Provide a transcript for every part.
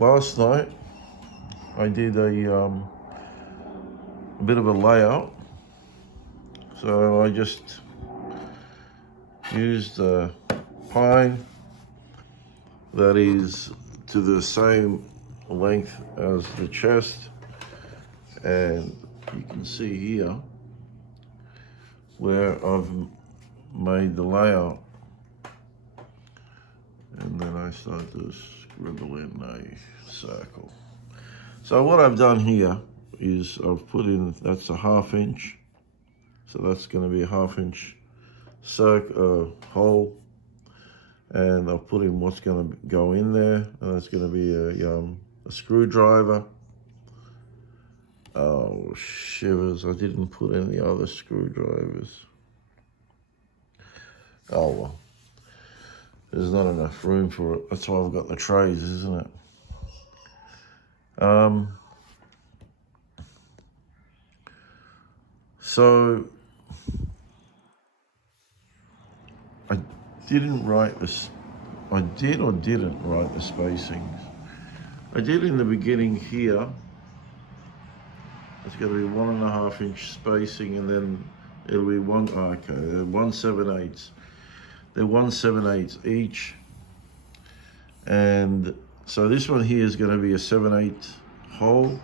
Last night I did a bit of a layout. So I just used a pine that is to the same length as the chest, and you can see here where I've made the layout, and then I start to scribble in a circle. So what I've done here is I've put in, that's a 1/2 inch, so that's going to be a 1/2 inch hole, and I've put in what's going to go in there, and that's going to be a screwdriver. Oh, shivers, I didn't put any other screwdrivers. Oh well, there's not enough room for it. That's why I've got the trays, isn't it? So I didn't write this. I did or didn't write the spacings. I did in the beginning here. It's going to be 1.5 inch spacing, and then it'll be 1/7/8. They're 1/7/8 each. And so this one here is going to be a 7/8 hole.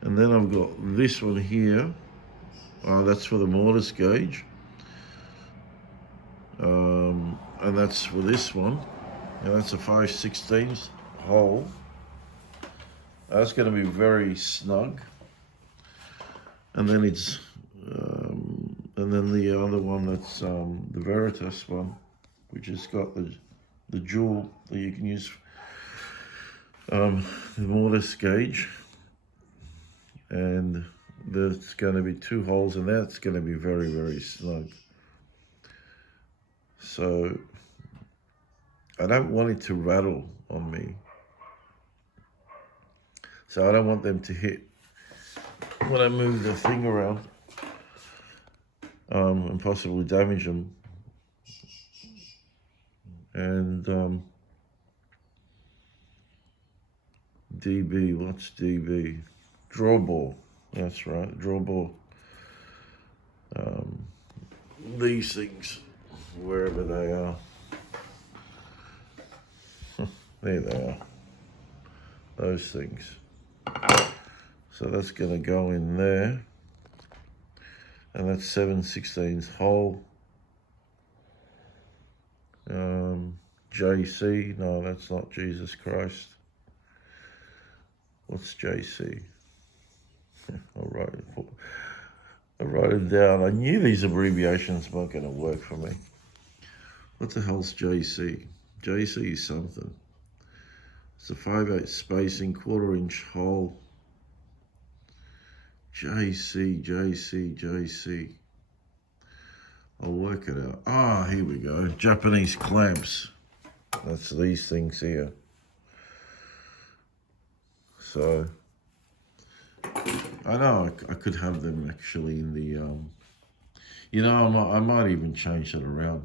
And then I've got this one here. That's for the mortise gauge. And that's for this one. And that's a 5/16 hole. That's going to be very snug. And then it's, and then the other one, that's the Veritas one, which has got the jewel that you can use, the mortise gauge. And there's going to be 2 holes, and that's going to be very, very snug. So I don't want it to rattle on me. So I don't want them to hit when I move the thing around, and possibly damage them. And DB, what's DB? Draw ball, that's right, draw ball. These things, wherever they are. There they are, those things. So that's going to go in there, and that's 7/16 hole. JC, no, that's not Jesus Christ. What's JC? I'll write it down. I knew these abbreviations weren't going to work for me. What the hell's JC? JC is something. It's a 5/8 spacing, 1/4 inch hole. JC. I'll work it out. Here we go. Japanese clamps. That's these things here. So I know I could have them actually in the, I might even change it around.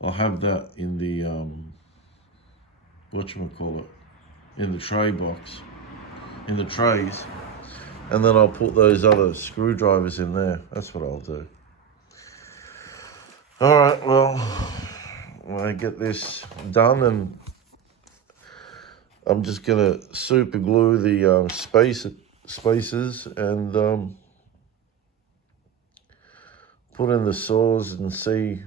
I'll have that in the, in the tray box, in the trays, and then I'll put those other screwdrivers in there. That's what I'll do. All right, well, when I get this done, and I'm just gonna super glue the spaces and put in the saws and see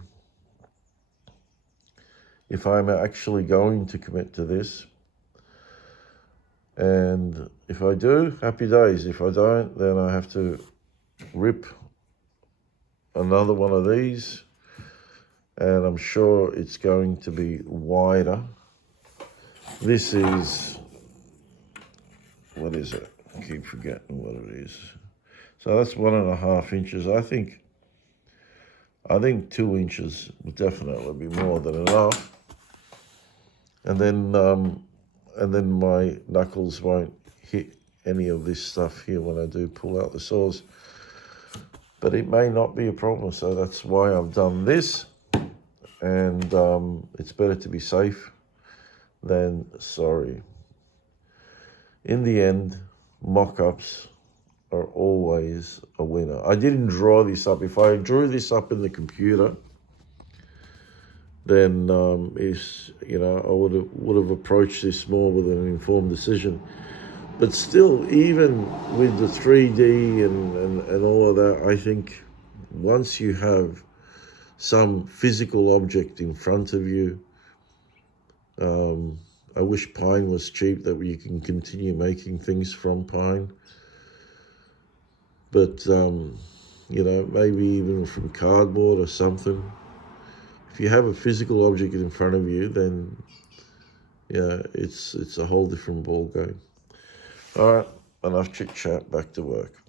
if I'm actually going to commit to this. And if I do, happy days. If I don't, then I have to rip another one of these, and I'm sure it's going to be wider. This is, what is it? I keep forgetting what it is. So that's 1.5 inches. I think 2 inches would definitely be more than enough. And then my knuckles won't hit any of this stuff here when I do pull out the saws. But it may not be a problem, so that's why I've done this. and it's better to be safe than sorry. In the end, mock-ups are always a winner. I didn't draw this up. If I drew this up in the computer, then I would have approached this more with an informed decision. But still, even with the 3D and all of that, I think once you have some physical object in front of you, I wish pine was cheap, that you can continue making things from pine. But, maybe even from cardboard or something. If you have a physical object in front of you, then, yeah, it's a whole different ball game. All right, enough chit-chat, back to work.